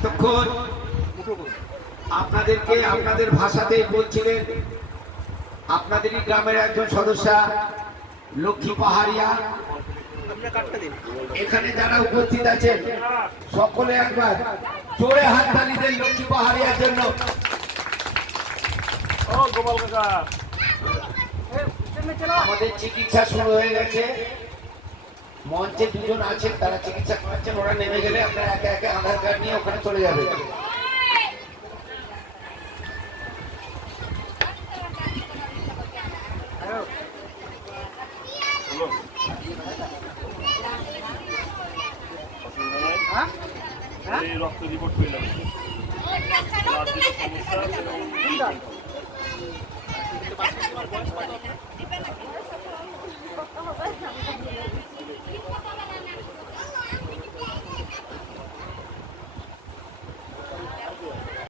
এতক্ষণ আপনাদেরকে আপনাদের ভাষাতেই বলছিলেন আপনাদেরই গ্রামের একজন সদস্যা লক্ষ্মী পাহাড়িয়া। এখানে যারা উপস্থিত আছেন সকলে একবার জোরে হাততালি দেন লক্ষ্মী পাহাড়িয়ার জন্য। আমাদের চিকিৎসা শুরু হয়ে গেছে, মঞ্চে দুজন আছেন তারা চিকিৎসা করাচ্ছেন, ওরা নেমে গেলে আপনারা একে একে আধার কার্ড নিয়ে ওখানে চলে যাবে। রক্ত রিপোর্ট করে